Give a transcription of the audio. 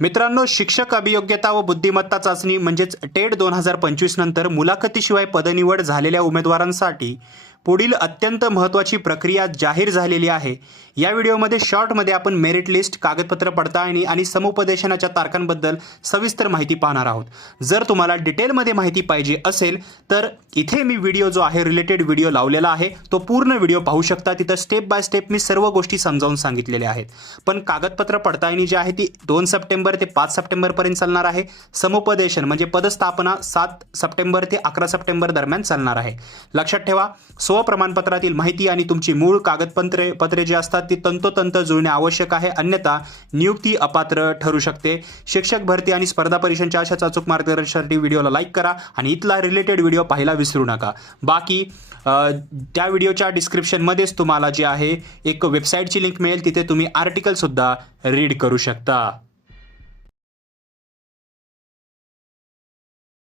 मित्रांनो, शिक्षक अभियोग्यता व बुद्धिमत्ता चाचणी म्हणजेच टेट 2025 नंतर मुलाखतीशिवाय पदनिवड झालेल्या उमेदवारांसाठी पुढील अत्यंत महत्त्वाची प्रक्रिया जाहीर झालेली आहे। या व्हिडिओमध्ये शॉर्टमध्ये आपण मेरिट लिस्ट, कागदपत्र पडताळणी आणि समुपदेशनाच्या तारखांबद्दल सविस्तर माहिती पाहणार आहोत। जर तुम्हाला डिटेलमध्ये माहिती पाहिजे असेल तर इथे मी व्हिडिओ जो आहे रिलेटेड व्हिडिओ लावलेला आहे, तो पूर्ण व्हिडिओ पाहू शकता। तिथं स्टेप बाय स्टेप मी सर्व गोष्टी समजावून सांगितलेल्या आहेत। पण कागदपत्र पडताळणी जी आहे ती 2 सप्टेंबर ते 5 सप्टेंबर पर्यंत चालणार आहे। समुपदेशन म्हणजे पदस्थापना 7 सप्टेंबर ते 11 सप्टेंबर दरम्यान चालणार आहे। लक्षात ठेवा, प्रमाणपत्रातील माहिती आणि तुमची मूळ कागदपत्रे जी असतात ती तंतोतंत जुळणे आवश्यक आहे, अन्यथा नियुक्ती अपात्र ठरू शकते। शिक्षक भरती आणि स्पर्धा परीक्षांच्या अशाच अचूक मार्गदर्शनासाठी व्हिडिओला लाईक करा आणि इथला रिलेटेड व्हिडिओ पाहायला विसरू नका। बाकी त्या व्हिडिओच्या डिस्क्रिप्शनमध्येच तुम्हाला जे आहे एक वेबसाईटची लिंक मिळेल, तिथे तुम्ही आर्टिकल सुद्धा रीड करू शकता।